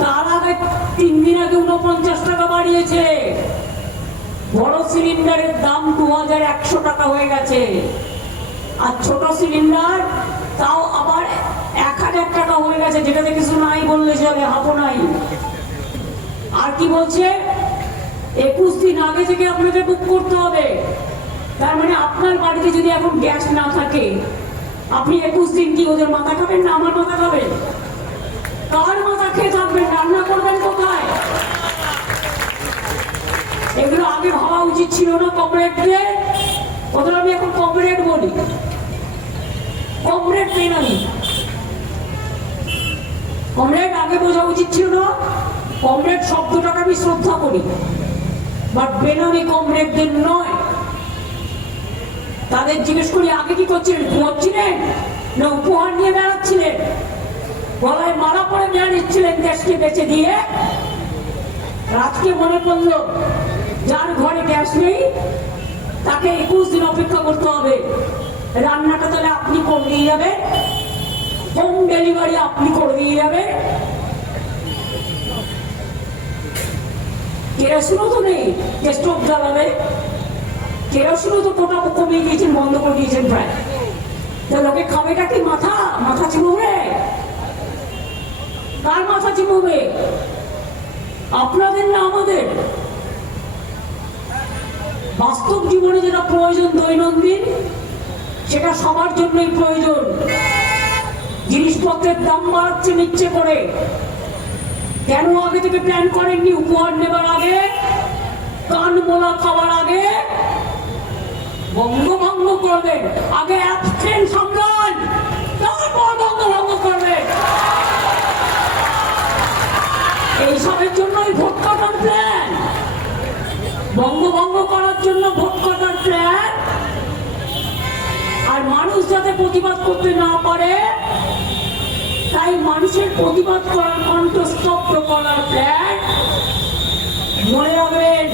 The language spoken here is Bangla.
তার আগে 3 দিন আগে 49 টাকা বাড়িয়েছে। বড় সিলিন্ডারের দাম 2100 টাকা হয়ে গেছে, আর ছোট সিলিন্ডার তাও আবার 1000 টাকা হয়ে গেছে, যেটাতে কিছু নাই বললে চলে, হাফও নাই। আর কি বলছে, 21 দিন আগে থেকে আপনাকে বুক করতে হবে। তার মানে আপনার বাড়িতে যদি এখন গ্যাস না থাকে, আপনি 21 দিন কি ওদের মাথা খাবেন না আমার মাথা খাবেন? কার মাথা খেয়ে থাকবেন? রান্না করবেন কোথায়? এগুলো আগে ভাবা উচিত ছিল না কমরেডদের? ওদের আমি এখন কমরেড বলি, কমরেড বেনামি। কমরেড আগে বোঝা উচিত ছিল না। কমরেড শব্দটাকে আমি শ্রদ্ধা করি, বাট বেনামি কমরেডদের নয়। তাদের জিজ্ঞেস করি আগে কি করছিলেন? ঘুমাচ্ছিলেন না উপহার নিয়ে বেড়াচ্ছিলেন? গলায় মালা পরে বেড়াচ্ছিলেন দেশকে বেঁচে দিয়ে? রাতকে মনে পড়লো যার ঘরে গ্যাস নেই তাকে 21 দিন অপেক্ষা করতে হবে। রান্নাটা তাহলে আপনি করে দিয়ে যাবেন, হোম ডেলিভারি আপনি করে দিয়ে যাবেন। কেরোসিনও তো নেই যে স্টোভ জ্বালাবে, কেরোসিনও তো কোটা কমিয়ে দিয়েছেন, বন্ধ করে দিয়েছেন প্রায়। তা লোকে খাবেটা কি? মাথা মাথা চিমুবে? কার মাথা চিমুবে? আপনাদের না আমাদের? বাস্তব জীবনে যেটা প্রয়োজন দৈনন্দিন, সেটা সবার জন্যই প্রয়োজন। জিনিসপত্রের দাম বাড়াচ্ছে নিচ্ছে করে, কেন আগে থেকে প্ল্যান করেননি? উপহার নেবার আগে, কান মোলা খাওয়ার আগে বঙ্গভঙ্গ করবেন। আগে অ্যাবস্টেন সামলান, তারপর বঙ্গভঙ্গ করবেন। এইসবের জন্যই ভোট কাটার প্ল্যান, বঙ্গভঙ্গ করার জন্য ভোট কাটার প্ল্যান। আর মানুষ যাতে প্রতিবাদ করতে না পারে, তাই মানুষের প্রতিবাদ করার কণ্ঠ স্তব্ধ করার প্ল্যান। মনে রাখবেন,